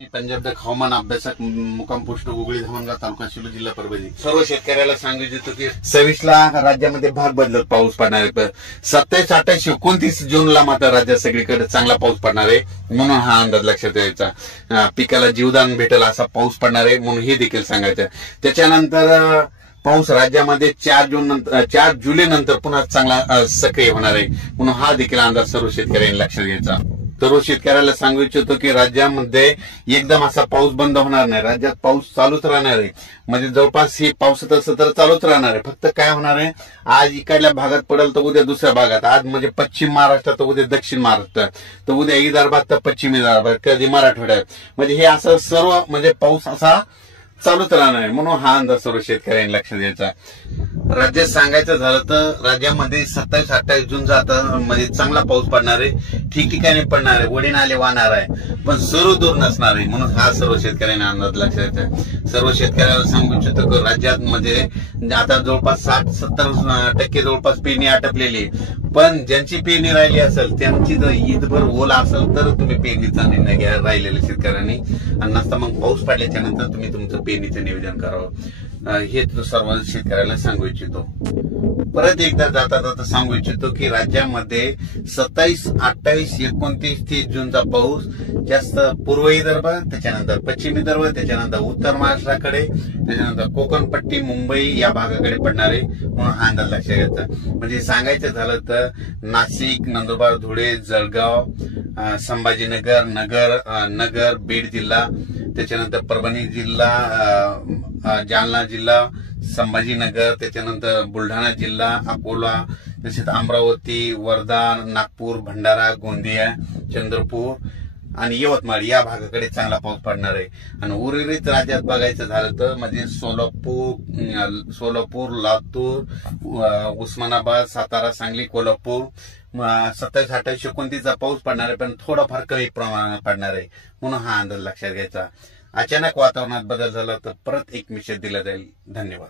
पंजाब हवामान अभ्यासक मुक्काम पोस्ट उगळी धामणगाव तालुका शिरूर जिल्हा परभणी। सर्व शेतकऱ्याला सांगू इच्छितो की 26 ला राज्यामध्ये भाग बदलत पाऊस पडणार आहे। 27, 28, 29 जूनला मात्र राज्यात सगळीकडे चांगला पाऊस पडणार आहे, म्हणून हा अंदाज लक्षात यायचा। पिकाला जीवदान भेटेल असा पाऊस पडणार आहे म्हणून हे देखील सांगायचं। त्याच्यानंतर पाऊस राज्यामध्ये 4 जुलै नंतर पुन्हा चांगला सक्रिय होणार आहे, म्हणून हा देखील अंदाज सर्व शेतकऱ्यांनी लक्षात घ्यायचा। सर्व शेतकऱ्याला सांगू इच्छितो की राज्यामध्ये एकदम असा पाऊस बंद होणार नाही, राज्यात पाऊस चालूच राहणार आहे। म्हणजे जवळपास ही पावसाचं सत्र चालूच राहणार आहे। फक्त काय होणार आहे, आज इकडल्या भागात पडेल तर उद्या दुसऱ्या भागात, आज म्हणजे पश्चिम महाराष्ट्रात तर उद्या दक्षिण महाराष्ट्रात, तर उद्या विदर्भात तर पश्चिम विदर्भात, कधी मराठवाड्यात, म्हणजे हे असं सर्व म्हणजे पाऊस असा चालूच राहणार आहे, म्हणून हा अंदाज सर्व शेतकऱ्यांनी लक्ष द्यायचा। राज्यात सांगायचं झालं तर राज्यामध्ये 27, 28 जूनचा आता म्हणजे चांगला पाऊस पडणार आहे, ठिकठिकाणी पडणार आहे, वडी नाले वाहणार आहे, पण सर्व दूर नसणार आहे, म्हणून हा सर्व शेतकऱ्यांना अंदाज लक्षात द्यायचा। सर्व शेतकऱ्याला सांगू इच्छितो की राज्यात म्हणजे आता जवळपास 60-70% जवळपास पेरणी आटपलेली, पण ज्यांची पेरणी राहिली असेल त्यांची जर ईदभर ओला असेल तर तुम्ही पेरणीचा निर्णय घ्या राहिलेल्या शेतकऱ्यांनी, आणि नसता मग पाऊस पडल्याच्या नंतर तुम्ही तुमचं पेरणीचं नियोजन करावं, हे सर्व शेतकऱ्याला सांगू इच्छितो। परत एकदा जाता जाता सांगू इच्छितो की राज्यामध्ये 27, 28, 29, 30 जूनचा पाऊस जास्त पूर्व विदर्भ, त्याच्यानंतर पश्चिम विदर्भ, त्याच्यानंतर उत्तर महाराष्ट्राकडे, त्याच्यानंतर कोकणपट्टी, मुंबई या भागाकडे पडणार आहे, म्हणून हा अंदाज लक्षात घ्यायचा। म्हणजे सांगायचं झालं तर नाशिक, नंदुरबार, धुळे, जळगाव, संभाजीनगर, नगर, बीड जिल्हा, त्याच्यानंतर परभणी जिल्हा, जालना जिल्हा, संभाजीनगर, त्याच्यानंतर बुलढाणा जिल्हा, अकोला, तसेच अमरावती, वर्धा, नागपूर, भंडारा, गोंदिया, चंद्रपूर आणि यवतमाळ या भागाकडे चांगला पाऊस पडणार आहे। आणि उर्वरित राज्यात बघायचं झालं तर म्हणजे सोलापूर, लातूर, उस्मानाबाद, सातारा, सांगली, कोल्हापूर 27, 28, 29चा पाऊस पडणार आहे, पण थोडाफार कमी प्रमाणात पडणार आहे, म्हणून हा अंदाज लक्षात घ्यायचा। अचानक वातावरणात बदल झाला तर परत एक मेसेज दिला जाईल। धन्यवाद।